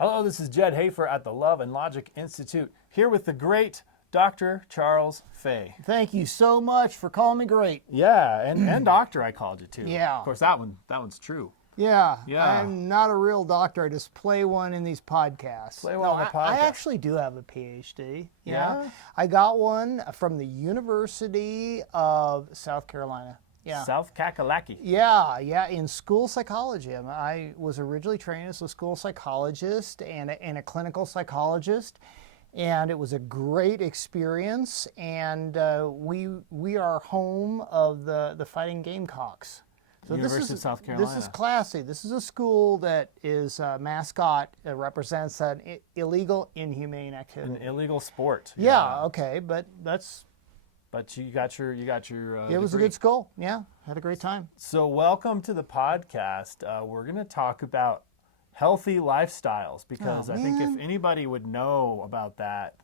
Hello, this is Jed Hafer at the Love and Logic Institute, here with the great Dr. Charles Fay. Thank you so much for calling me great. Yeah, and doctor I called you too. Yeah. Of course, that one's true. Yeah, Yeah. I'm not a real doctor. I just play one in these podcasts. Play one on the podcast. I actually do have a PhD. Yeah? I got one from the University of South Carolina. Yeah. South Kakalaki. Yeah, in school psychology. I was originally trained as a school psychologist and a clinical psychologist, and it was a great experience. And we are home of the Fighting Gamecocks. So University of South Carolina. This is classy. This is a school that is mascot represents an illegal, inhumane activity. An illegal sport. Yeah. Okay, but that's. But you got your. It was a degree. good school. Yeah, had a great time. So welcome to the podcast. We're going to talk about healthy lifestyles because I think if anybody would know about that,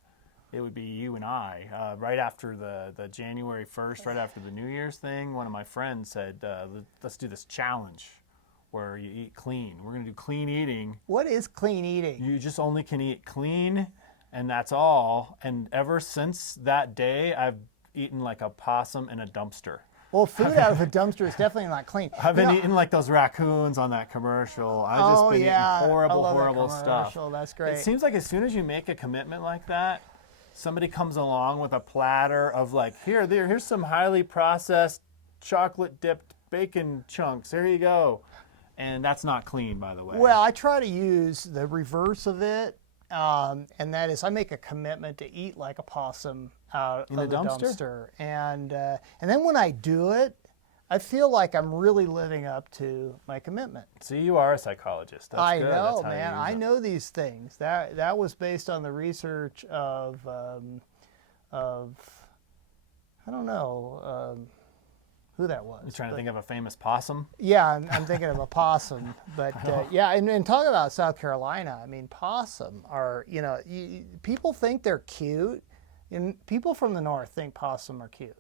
it would be you and I. Right after the January 1st, right after the New Year's thing, one of my friends said, let's do this challenge where you eat clean. We're going to do clean eating. What is clean eating? You just only can eat clean, and that's all. And ever since that day, I've eaten like a possum in a dumpster. Well, food out of a dumpster is definitely not clean. I've been eating like those raccoons on that commercial. I've just been eating horrible stuff. That's great. It seems like as soon as you make a commitment like that, somebody comes along with a platter of like, here's some highly processed chocolate dipped bacon chunks. There you go. And that's not clean, by the way. Well, I try to use the reverse of it, and that is I make a commitment to eat like a possum out of the dumpster. And then when I do it, I feel like I'm really living up to my commitment. See, you are a psychologist. That's I good. know, That's man. I know these things. That was based on the research of I don't know who that was. You're trying to think of a famous possum? Yeah, I'm thinking of a possum. But yeah, and talking about South Carolina, I mean, possum are, people think they're cute. And people from the north think possum are cute.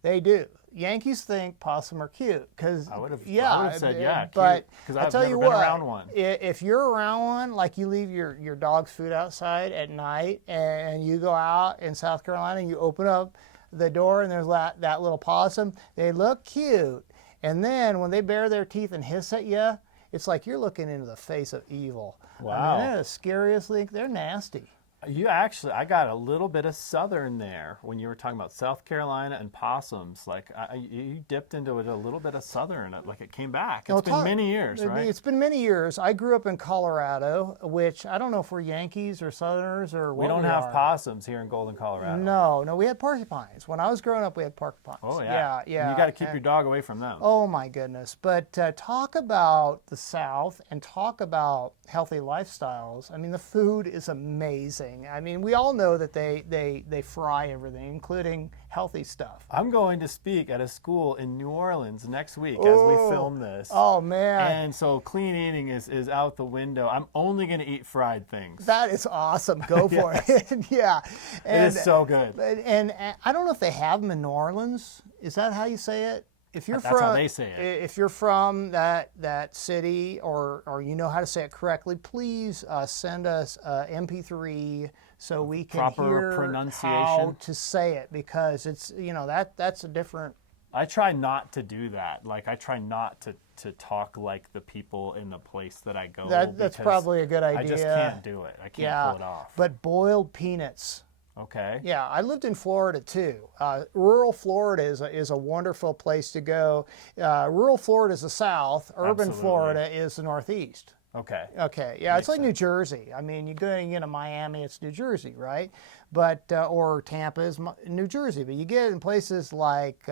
They do. Yankees think possum are cute because I would have said yeah, but because I I've tell never you been what, around one. If you're around one, like you leave your dog's food outside at night, and you go out in South Carolina and you open up the door and there's that little possum, they look cute, and then when they bare their teeth and hiss at you, it's like you're looking into the face of evil. Wow, I mean, they're the scariest thing. They're nasty. I got a little bit of Southern there when you were talking about South Carolina and possums. Like you dipped into it a little bit of Southern, like it came back. It's been many years, right? It's been many years. I grew up in Colorado, which I don't know if we're Yankees or Southerners or what we don't have possums here in Golden, Colorado. No, we had porcupines. When I was growing up, we had porcupines. Oh yeah. Yeah. You got to keep your dog away from them. Oh my goodness! But talk about the South and talk about healthy lifestyles. I mean, the food is amazing. I mean, we all know that they fry everything, including healthy stuff. I'm going to speak at a school in New Orleans next week as we film this. Oh man! And so clean eating is out the window. I'm only going to eat fried things. That is awesome. Go for it. Yeah. And, it is so good. And I don't know if they have them in New Orleans. Is that how you say it? If you're That's how they say it. If you're from that city or you know how to say it correctly, please send us MP3 so we can Proper hear pronunciation. how to say it, because it's that's a different. I try not to do that. Like I try not to talk like the people in the place that I go. That's probably a good idea. I just can't do it. I can't pull it off. But boiled peanuts. Okay. Yeah, I lived in Florida too. Rural Florida is a wonderful place to go. Rural Florida is the South. Urban Absolutely. Florida is the Northeast. Okay. Okay. Yeah, it's like New Jersey. I mean, you're going into Miami, it's New Jersey, right? But or Tampa is New Jersey. But you get in places like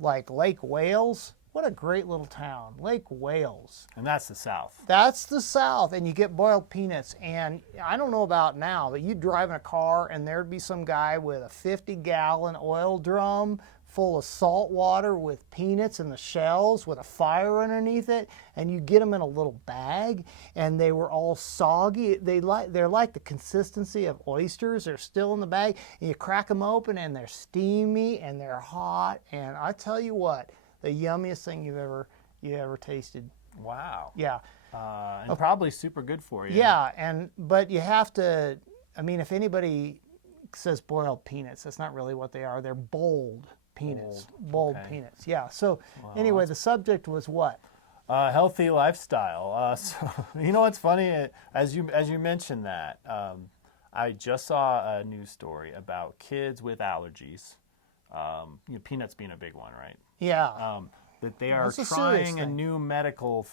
Lake Wales. What a great little town, Lake Wales. And that's the South. That's the South, and you get boiled peanuts. And I don't know about now, but you'd drive in a car and there'd be some guy with a 50-gallon oil drum full of salt water with peanuts in the shells with a fire underneath it, and you get them in a little bag, and they were all soggy. They're like the consistency of oysters. They're still in the bag, and you crack them open, and they're steamy and they're hot. And I tell you what, the yummiest thing you ever tasted. Wow. Yeah. And probably super good for you. Yeah, but you have to, I mean, if anybody says boiled peanuts, that's not really what they are. They're boiled peanuts. Boiled peanuts, yeah. So anyway, the subject was what? Healthy lifestyle. So you know what's funny? As you mentioned that, I just saw a news story about kids with allergies. Peanuts being a big one, right? Yeah. That they are trying a new medical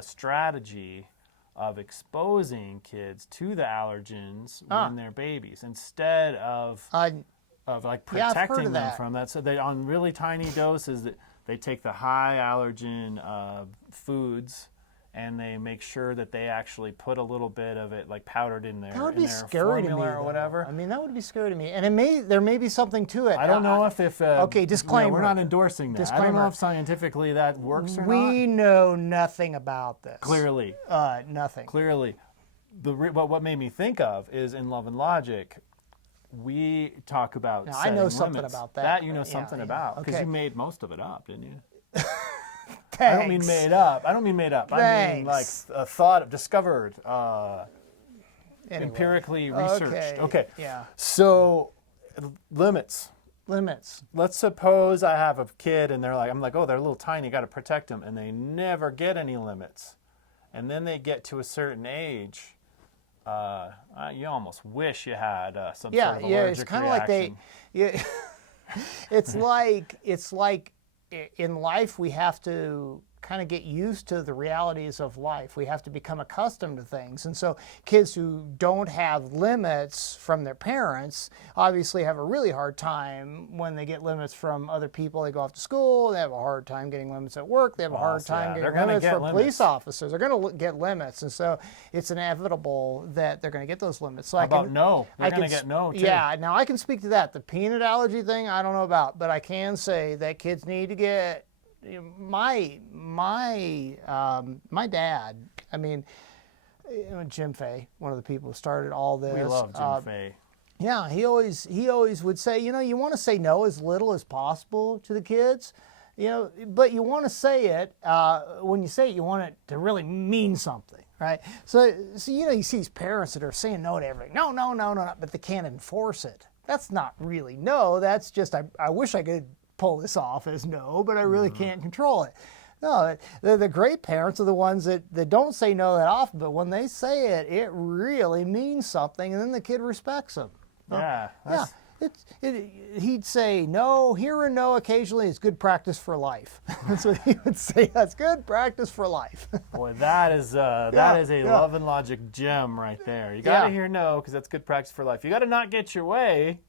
strategy of exposing kids to the allergens when they're babies instead of like protecting them from that. So they, on really tiny doses, they take the high allergen foods and they make sure that they actually put a little bit of it like powdered in there. That would be scary to me, or whatever. I mean, that would be scary to me. And there may be something to it. I don't know if okay, disclaimer. We're not endorsing that. Disclaimer. I don't know if scientifically that works or not. We know nothing about this. Clearly. Nothing. Clearly. What made me think of is in Love and Logic, we talk about now, setting I know limits. something about that. That you know something about, because okay. you made most of it up, didn't you? Thanks. I don't mean made up. I mean like thought, discovered, empirically researched. Okay. Yeah. So limits. Limits. Let's suppose I have a kid and I'm like, oh, they're a little tiny, got to protect them, and they never get any limits. And then they get to a certain age, you almost wish you had some sort of allergic reaction. It's kind of like it's like in life we have to kind of get used to the realities of life. We have to become accustomed to things. And so kids who don't have limits from their parents obviously have a really hard time when they get limits from other people. They go off to school, they have a hard time getting limits at work, they have a hard time getting limits from police officers. They're going to get limits. And so it's inevitable that they're going to get those limits. So How about no? They're going to get no, too. Yeah, now I can speak to that. The peanut allergy thing, I don't know about, but I can say that kids need to get my dad, I mean, Jim Fay, one of the people who started all this. We love Jim Fay. Yeah, he always would say, you want to say no as little as possible to the kids, but you want to say it, when you say it, you want it to really mean something, right? So you see these parents that are saying no to everything. No, but they can't enforce it. That's not really no, that's just, I wish I could pull this off as no, but I really can't control it. No, the great parents are the ones that don't say no that often, but when they say it, it really means something, and then the kid respects them. Yeah. He'd say no, here and no occasionally is good practice for life. That's what he would say. That's good practice for life. Boy, that is a Love and Logic gem right there. You got to hear no, because that's good practice for life. You got to not get your way,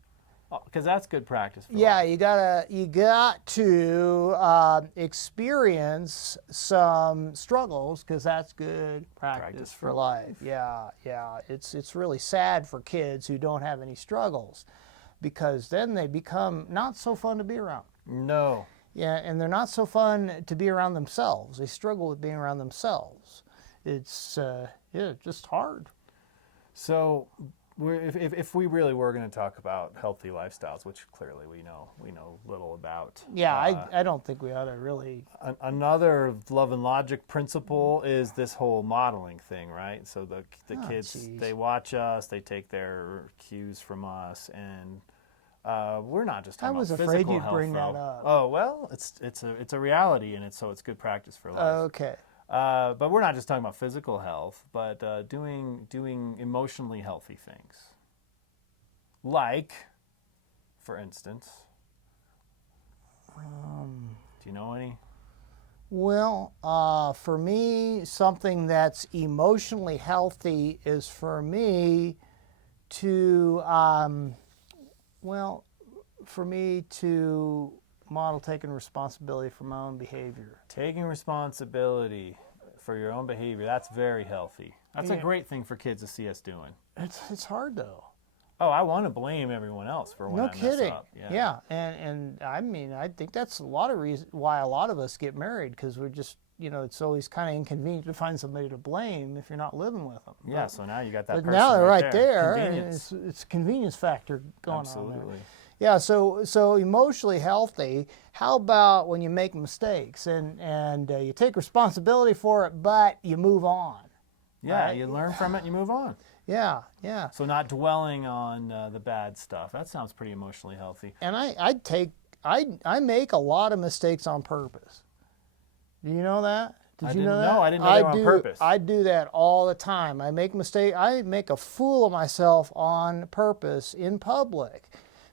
because that's good practice for life. You got to experience some struggles, because that's good practice for life. Yeah. It's really sad for kids who don't have any struggles, because then they become not so fun to be around. No. Yeah, and they're not so fun to be around themselves. They struggle with being around themselves. It's just hard. So if we really were going to talk about healthy lifestyles, which clearly we know little about. Yeah, I don't think we ought to really. Another Love and Logic principle is this whole modeling thing, right? So the kids, they watch us, they take their cues from us, and we're not just talking about physical health. I was afraid you'd bring that up. Oh well, it's a reality, and it's good practice for life. Okay. But we're not just talking about physical health, but doing emotionally healthy things. Like, for instance, do you know any? Well, for me, something that's emotionally healthy is for me to, model taking responsibility for my own behavior. Taking responsibility for your own behavior, that's very healthy. That's a great thing for kids to see us doing. It's hard, though. Oh, I want to blame everyone else for when I mess up. Yeah, and I mean, I think that's a lot of reasons why a lot of us get married, because we're just, it's always kind of inconvenient to find somebody to blame if you're not living with them. Yeah, so now you got that person now they're right there. Convenience. It's a convenience factor going on there. Absolutely. Yeah, so emotionally healthy. How about when you make mistakes and you take responsibility for it, but you move on? Yeah, Right? you learn from it and you move on. Yeah, yeah. So not dwelling on the bad stuff. That sounds pretty emotionally healthy. And I make a lot of mistakes on purpose. Do you know that? Did you know that? No, I didn't know they were on purpose. I do that all the time. I make a fool of myself on purpose in public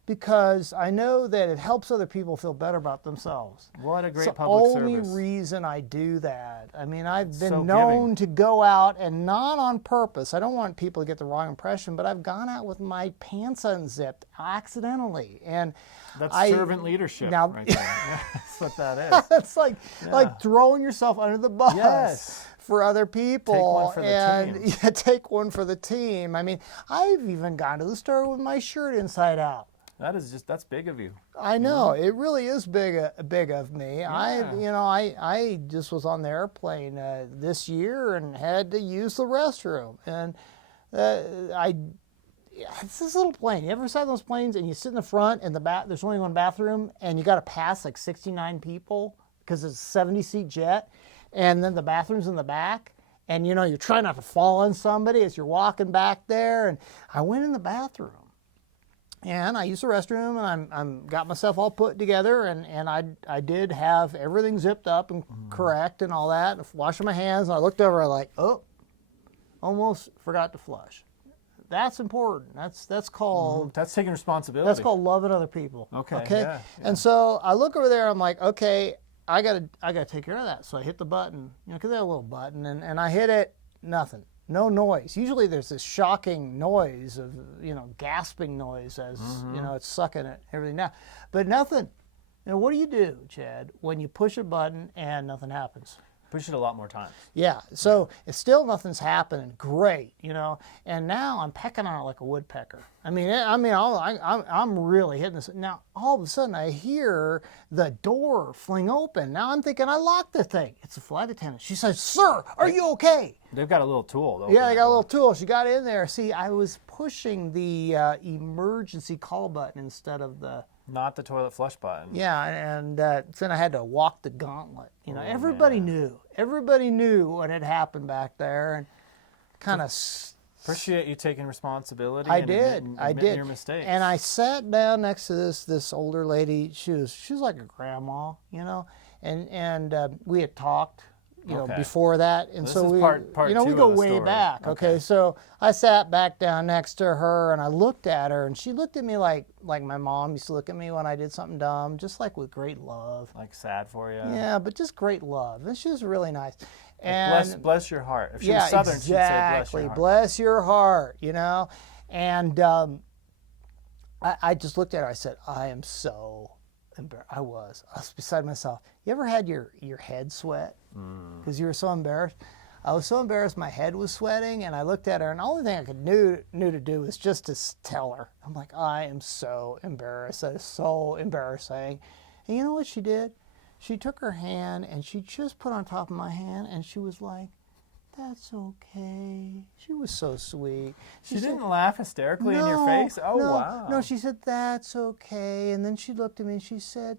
because I know that it helps other people feel better about themselves. What a great It's the public only service. reason I do that. I mean, I've been so known giving. to go out and not on purpose. I don't want people to get the wrong impression, but I've gone out with my pants unzipped accidentally. And That's I- servant leadership now- right there. That's what that is. it's like throwing yourself under the bus. Yes. For other people. Take one for the and team. Yeah, take one for the team. I mean, I've even gone to the store with my shirt inside out. That's big of you. I know, it really is big of me. I just was on the airplane this year and had to use the restroom, and it's this little plane. You ever sat on those planes and you sit in the front and there's only one bathroom and you got to pass like 69 people because it's a 70-seat jet, and then the bathroom's in the back, and you're trying not to fall on somebody as you're walking back there. And I went in the bathroom. And I used the restroom, and I'm got myself all put together, and I did have everything zipped up and correct and all that, and washing my hands. And I looked over, like, oh, almost forgot to flush. That's important. That's called That's taking responsibility. that's called loving other people. Okay, Okay. yeah. And so I look over there. I'm like, okay, I gotta take care of that. So I hit the button, because they have a little button, and I hit it. Nothing. No noise. Usually there's this shocking noise of, gasping noise as, it's sucking it, everything down. But nothing. Now, what do you do, Chad, when you push a button and nothing happens? Push it a lot more times. Yeah, so it's still nothing's happening. Great, And now I'm pecking on it like a woodpecker. I'm really hitting this. Now all of a sudden I hear the door fling open. Now I'm thinking I locked the thing. It's a flight attendant. She says, "Sir, are you okay?" They've got a little tool, though. Yeah, they got a little tool. She got in there. See, I was pushing the emergency call button instead of the. Not the toilet flush button. Yeah, and then I had to walk the gauntlet. Everybody knew. Everybody knew what had happened back there, and kind of. Appreciate you taking responsibility. I and did. admitting your mistakes. And I sat down next to this older lady. She was like a grandma, and we had talked. Okay. Before that, and This so is we, part we two go of the way story. back. Okay, so I sat back down next to her, and I looked at her, and she looked at me like my mom used to look at me when I did something dumb, just like with great love. Like sad for you. Yeah, but just great love. And she was really nice. Like And bless your heart. If she yeah, was Southern, exactly. she'd say Bless your heart. And I just looked at her. I said, I am so embarrassed. I was beside myself. You ever had your head sweat because you were so embarrassed? I was so embarrassed my head was sweating, and I looked at her, and the only thing I could knew to do was just to tell her. I'm like, I am so embarrassed. That is so embarrassing. And you know what she did? She took her hand, and she just put on top of my hand, and she was like, "That's okay." She was so sweet. She didn't laugh hysterically in your face? Oh, wow. No, she said, "That's okay." And then she looked at me and she said,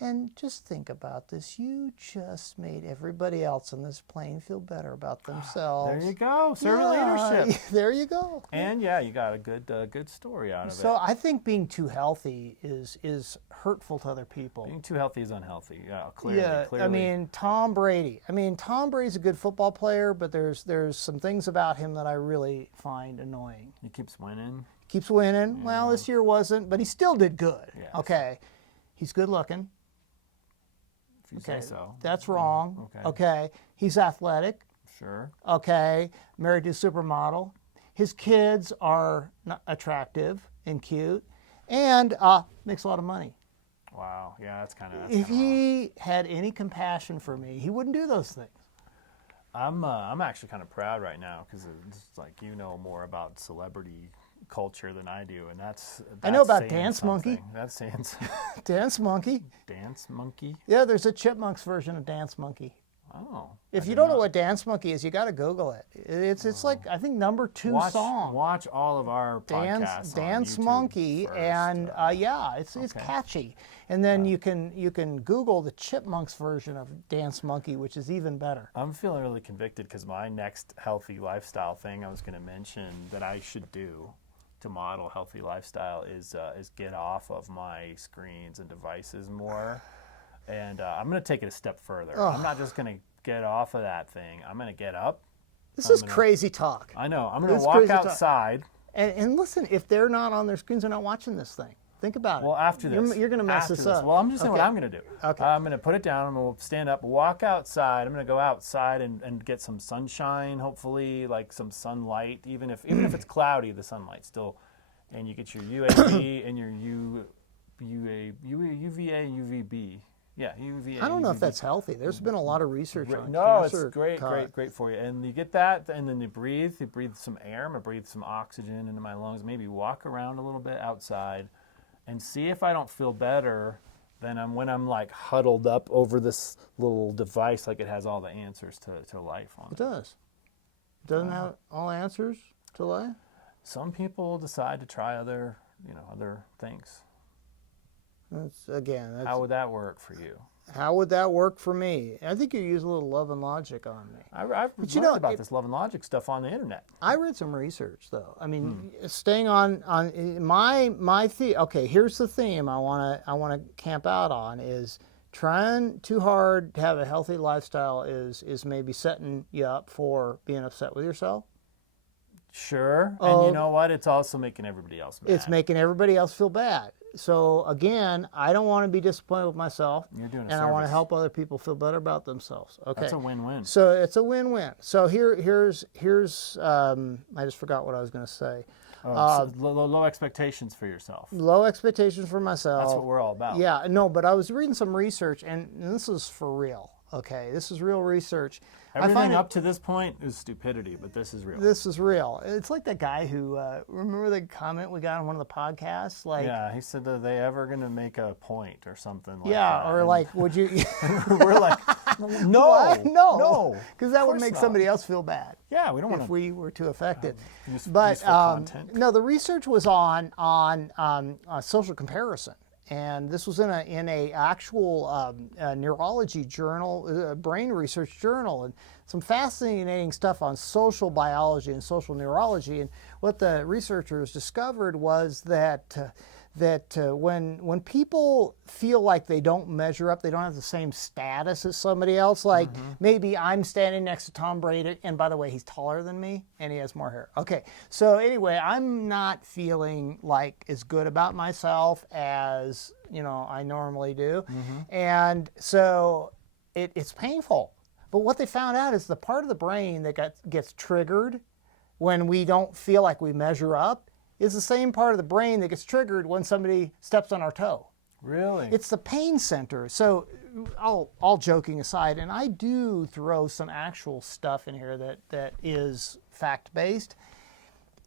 "And just think about this. You just made everybody else on this plane feel better about themselves." There you go. Servant leadership. There you go. And yeah, you got a good story out of it. So I think being too healthy is hurtful to other people. Being too healthy is unhealthy. Yeah, clearly. Yeah, clearly. I mean, Tom Brady. Tom Brady's a good football player, but there's some things about him that I really find annoying. He keeps winning. Keeps winning. Well, this year wasn't, but he still did good. Yes. Okay. He's good looking. If you say so. That's wrong. Okay. Okay. He's athletic. Sure. Okay. Married to a supermodel. His kids are attractive and cute, and makes a lot of money. Wow. Yeah, that's kind of. If he had any compassion for me, he wouldn't do those things. I'm actually kind of proud right now because it's like more about celebrity culture than I do, and that's I know about saying Dance Monkey. something. That's saying Dance Monkey. Dance Monkey. Yeah, there's a Chipmunks version of Dance Monkey. Oh. If you don't know what Dance Monkey is, you got to Google it. It's like, I think, #2 song. Watch all of our podcasts Dance on YouTube Monkey, first. and it's catchy. And then you can Google the Chipmunks version of Dance Monkey, which is even better. I'm feeling really convicted because my next healthy lifestyle thing I was going to mention that I should do to model healthy lifestyle is get off of my screens and devices more. And I'm going to take it a step further. I'm not just going to get off of that thing. I'm going to get up. This is crazy talk. I know. I'm going to walk outside. And listen, if they're not on their screens, they're not watching this thing. Think about it. Well, after this. You're going to mess this up. Well, I'm just saying what I'm going to do. Okay. I'm going to put it down. I'm going to stand up, walk outside. I'm going to go outside and get some sunshine, hopefully, like some sunlight. Even if it's cloudy, the sunlight still. And you get your UAB and your UVA and UVB. Yeah, UVA. I don't know if that's healthy. There's been a lot of research on No, cancer. it's great for you. And you get that, and then you breathe some air. I'm going to breathe some oxygen into my lungs. Maybe walk around a little bit outside and see if I don't feel better than when I'm like huddled up over this little device like it has all the answers to life on it. It does. It doesn't have all answers to life? Some people decide to try other things. How would that work for you? How would that work for me? I think you use a little love and logic on me. I've learned about this love and logic stuff on the internet. I read some research, though. I mean, staying on my theme. Okay, here's the theme I want to camp out on is trying too hard to have a healthy lifestyle is maybe setting you up for being upset with yourself. Sure, and you know what? It's also making everybody else mad. It's making everybody else feel bad. So again, I don't want to be disappointed with myself, and I want to help other people feel better about themselves. Okay, that's a win-win. So it's a win-win. So here's I just forgot what I was going to say. Low expectations for yourself. Low expectations for myself. That's what we're all about. Yeah, no, but I was reading some research, and this is for real. Okay, this is real research. Everything up to this point is stupidity, but this is real. This is real. It's like that guy who, remember the comment we got on one of the podcasts? Yeah, he said, are they ever going to make a point or something like that? Yeah, or like, would you... We're like, no. What? No. Because that would make somebody else feel bad. Yeah, we don't want to... If we were too affected. But no, the research was on social comparison. And this was in a actual neurology journal, brain research journal, and some fascinating stuff on social biology and social neurology. And what the researchers discovered was that when people feel like they don't measure up, they don't have the same status as somebody else, like maybe I'm standing next to Tom Brady, and by the way, he's taller than me, and he has more hair. Okay, so anyway, I'm not feeling like as good about myself as, I normally do. And so it's painful. But what they found out is the part of the brain that gets triggered when we don't feel like we measure up is the same part of the brain that gets triggered when somebody steps on our toe. Really? It's the pain center. So all joking aside, and I do throw some actual stuff in here that is fact-based.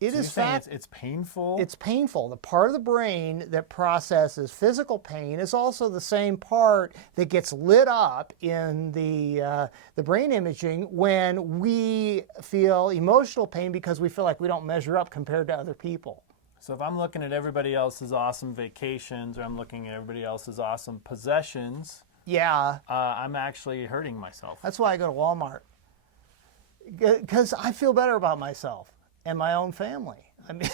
It's painful? It's painful. The part of the brain that processes physical pain is also the same part that gets lit up in the brain imaging when we feel emotional pain because we feel like we don't measure up compared to other people. So if I'm looking at everybody else's awesome vacations or I'm looking at everybody else's awesome possessions, I'm actually hurting myself. That's why I go to Walmart, because I feel better about myself and my own family. I mean,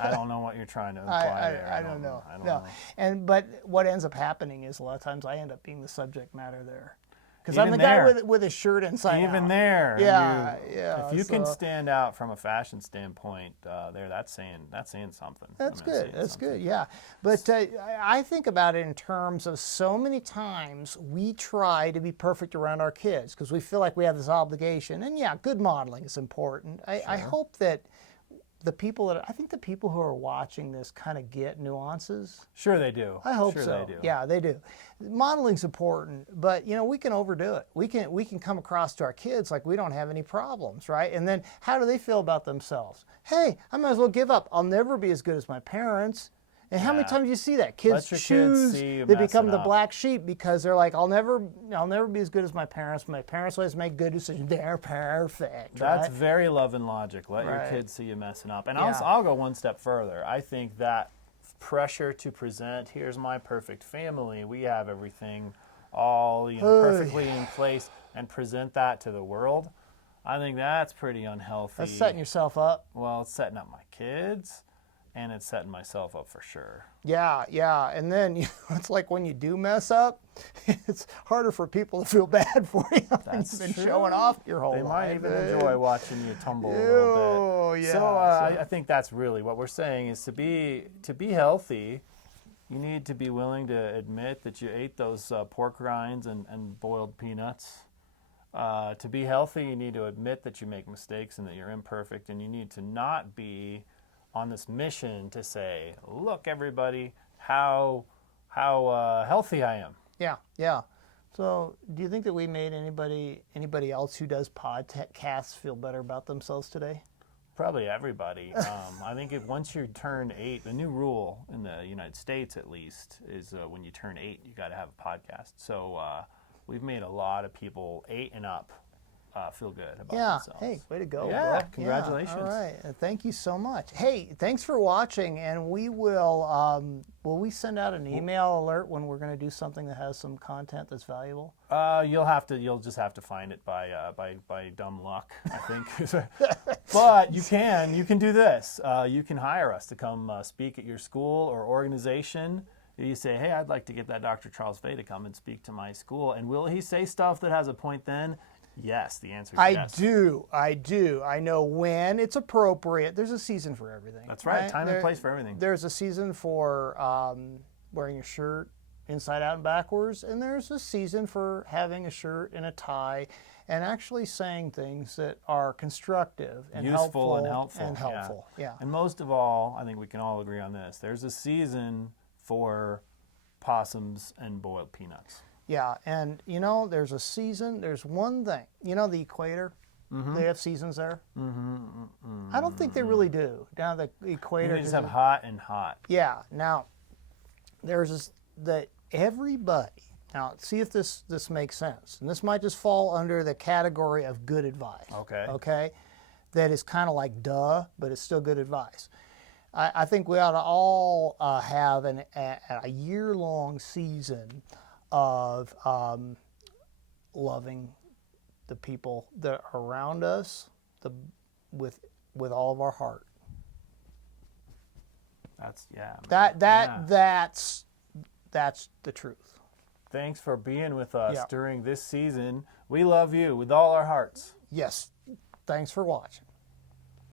I don't know what you're trying to imply there. I don't know. But what ends up happening is a lot of times I end up being the subject matter there. Because I'm the guy with his shirt inside out. Even there. Yeah. If you can stand out from a fashion standpoint, that's saying something. That's good. That's good, yeah. But I think about it in terms of so many times we try to be perfect around our kids because we feel like we have this obligation. And yeah, good modeling is important. I hope that the people who are watching this kind of get nuances. Sure they do. I hope so. They do. Yeah, they do. Modeling's important, but we can overdo it. We can come across to our kids like we don't have any problems, right? And then how do they feel about themselves? Hey, I might as well give up. I'll never be as good as my parents. And how many Yeah. times do you see that? Let Kids your kids choose, see you they mess become it the up. black sheep because they're like, I'll never be as good as my parents. My parents always make good decisions. They're perfect, That's right? very love and logic. Let your Right. kids see you messing up. And Yeah. I'll go one step further. I think that pressure to present, here's my perfect family, we have everything all perfectly in place, and present that to the world, I think that's pretty unhealthy. That's setting yourself up. Well, it's setting up my kids, and it's setting myself up for sure. Yeah, yeah. And then it's like when you do mess up, it's harder for people to feel bad for you. That's You've been true. showing off your whole They life. might even man. enjoy watching you tumble a Ew, little bit. yeah. So I think that's really what we're saying is to be healthy, you need to be willing to admit that you ate those pork rinds and boiled peanuts. To be healthy, you need to admit that you make mistakes and that you're imperfect, and you need to not be on this mission to say, look, everybody, how healthy I am. Yeah, yeah. So, do you think that we made anybody else who does podcasts feel better about themselves today? Probably everybody. I think once you turn 8, the new rule in the United States, at least, is when you turn 8, you got to have a podcast. So we've made a lot of people 8 and up feel good about themselves. Hey, way to go, Yeah, bro. congratulations. All right. Thank you so much. Hey, thanks for watching, and we will we send out an email alert when we're going to do something that has some content that's valuable? You'll just have to find it by dumb luck, I think. But you can do this. You can hire us to come speak at your school or organization. You say, hey, I'd like to get that Dr. Charles Fay to come and speak to my school. And will he say stuff that has a point then? Yes, the answer is yes. I do. I know when it's appropriate. There's a season for everything. That's right. Time and place for everything. There's a season for wearing your shirt inside out and backwards, and there's a season for having a shirt and a tie and actually saying things that are constructive and useful and helpful. And helpful, yeah. And most of all, I think we can all agree on this. There's a season for possums and boiled peanuts. Yeah, and there's a season, there's one thing. The equator, they have seasons there? I don't think they really do. Down at the equator. They just have hot and hot. Yeah, now, there's everybody, now see if this makes sense, and this might just fall under the category of good advice. Okay? That is kind of like duh, but it's still good advice. I think we ought to all have a year-long season of loving the people that are around us with all of our heart. That's That's the truth. Thanks for being with us Yeah. during this season. We love you with all our hearts. Yes. Thanks for watching.